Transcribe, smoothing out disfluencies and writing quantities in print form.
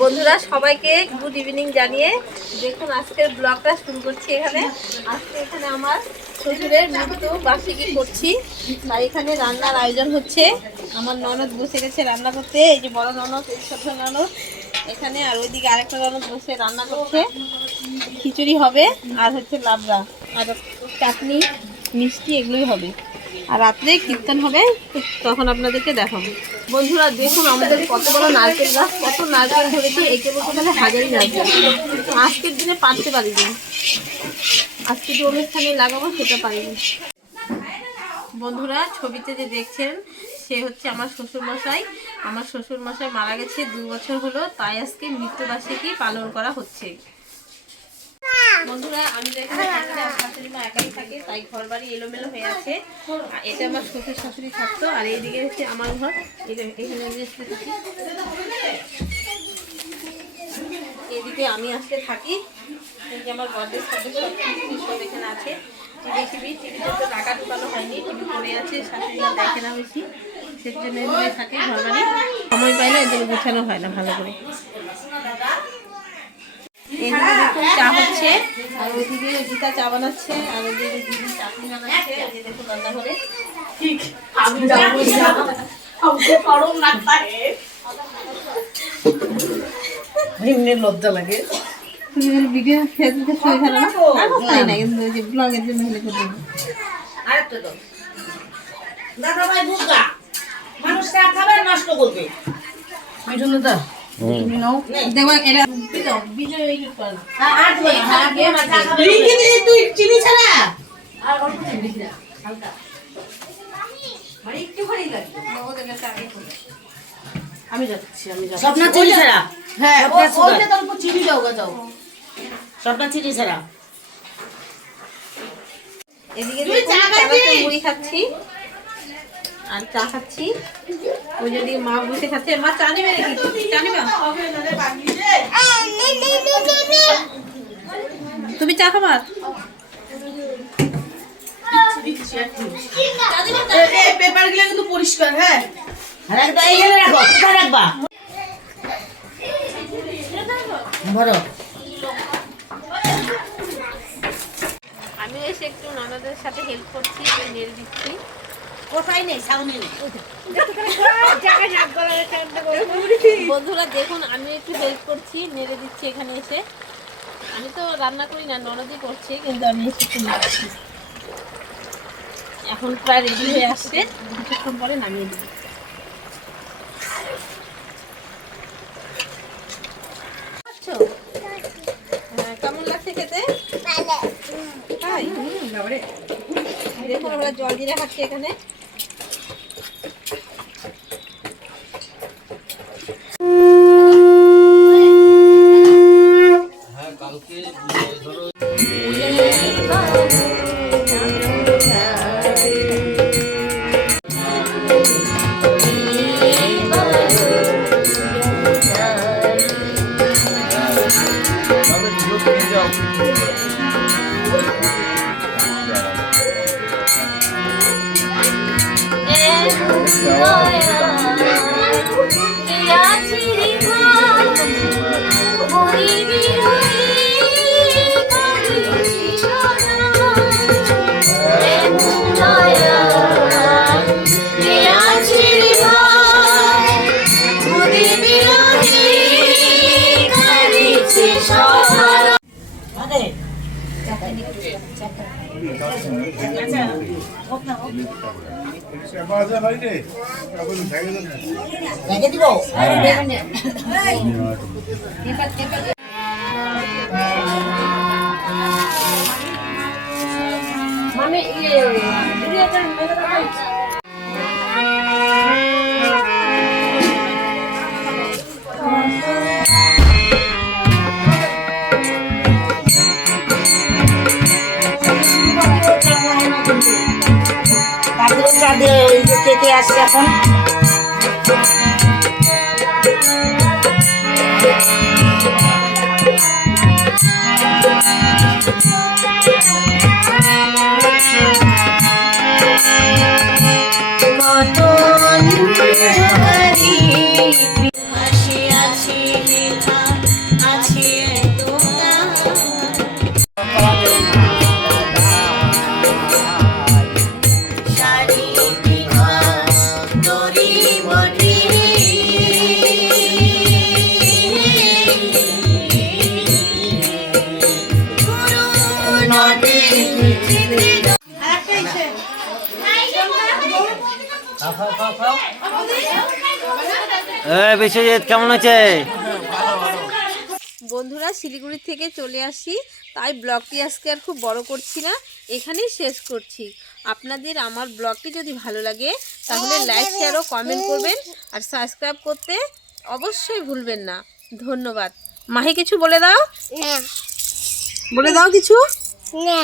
বন্ধুরা সবাইকে good evening জানিয়ে দেখুন আজকের ব্লগটা শুরু করছি। আজকে এখানে আমার শ্বশুরের মৃত্যু বার্ষিকী করছি, তাই এখানে রান্নার আয়োজন হচ্ছে। আমার ননদ বসে গেছে রান্না করতে, এই যে বড় ননদ, এই ছোট ননদ এখানে, আর ওইদিকে আরেকটা ননদ বসে রান্না করছে। খিচুড়ি হবে আর হচ্ছে লাবড়া আর চাটনি মিষ্টি এগুলোই হবে, আর রাত্রে কীর্তন হবে, তখন আপনাদেরকে দেখাবো। বন্ধুরা দেখুন আমাদের কত বড় নারকেল গাছ, কত নারকেল ধরেছে, একে বলতে গেলে হাজারই নারকেল। আজকের দিনে পারতে পারিনি, আজকে যে অনুষ্ঠানে লাগাবো সেটা পারিনি। বন্ধুরা ছবিতে যে দেখছেন সে হচ্ছে আমার শ্বশুরমশাই। আমার শ্বশুরমশাই মারা গেছে 2 বছর হলো, তাই আজকে মৃত্যুবার্ষিকী পালন করা হচ্ছে। বন্ধুরা আমি তো এখানে থাকি না, শাশুড়ি মা একাই থাকে, তাই ঘর বাড়ি এলোমেলো হয়ে আছে। এটা আমার শ্বশুর শাশুড়ি থাকতো, আর এইদিকে হচ্ছে আমার ঘর, এখানে থাকি, এদিকে আমি আসতে থাকি। এই যে আমার বড়দের সাথে সব এখানে আছে। টিভিতে তো টাকা ঢুকানো হয়নি, টিভি পড়ে আছে, শাশুড়ি মা দেখে না বেশি, সেজন্য এভাবে থাকে ঘর বাড়ি। সময় পাইলে এদের গুছানো হয় না ভালো করে। এদিকে দেখুন চা হচ্ছে, আর ওইদিকে গীতা চা বানাচ্ছে, আর ওইদিকে দিদি চাটনি বানাচ্ছে। এই দেখুন রান্নাঘরে লজ্জা লাগে। ভিডিও ফেসবুকে ছবি ছাড়া না, কিন্তু ওই যে ব্লগের জন্য হলে করতে আরেকটা দাও। দাদা ভাই বুঝগা মানুষ চা খাবে নষ্ট করবে, আমি জন্য দাও। আমি যাচ্ছি, স্বপ্না চিনি ছাড়া। হ্যাঁ চিনি দাও গা, যাও স্বপ্না চিনি ছাড়া। এদিকে মুড়ি খাচ্ছি আর চা খাচ্ছি। ওই যদি মা বসে খাচ্ছে, মা চা নেবে নাকি? চা নেবে? তুমি চা খাবা? পেপার গুলো কিন্তু পরিষ্কার। হ্যাঁ রাখবা বড়। আমি এসে একটু ননদের সাথে হেল্প করছি, নেড়ে দিচ্ছি। বন্ধুরা দেখুন আমি একটু হেল্প করছি, নেড়ে দিচ্ছি এখানে এসে। আমি তো রান্না করি না, ননদই করছি, কিন্তু আমি এসে একটু নিচ্ছি। এখন প্রায় রেডি হয়ে আসছে, কিছুক্ষণ পরে নামিয়ে দিই। কেমন লাগছে খেতে? দেখুন আমরা জল জিরা খাচ্ছি এখানে। কে আসছে এখন? কত লেখা আছে তোমরা। শাড়ি পিঠা তরি বটি বিশ্বজিৎ কেমন আছে? বন্ধুরা, শিলিগুড়ি থেকে চলে আসি, তাই ব্লগটি আজকে আর খুব বড় করছি না, এখানেই শেষ করছি। আপনাদের আমার ব্লগটি যদি ভালো লাগে তাহলে লাইক শেয়ার ও কমেন্ট করবেন, আর সাবস্ক্রাইব করতে অবশ্যই ভুলবেন না। ধন্যবাদ। মাহি কিছু বলে দাও, না বলে দাও কিছু। না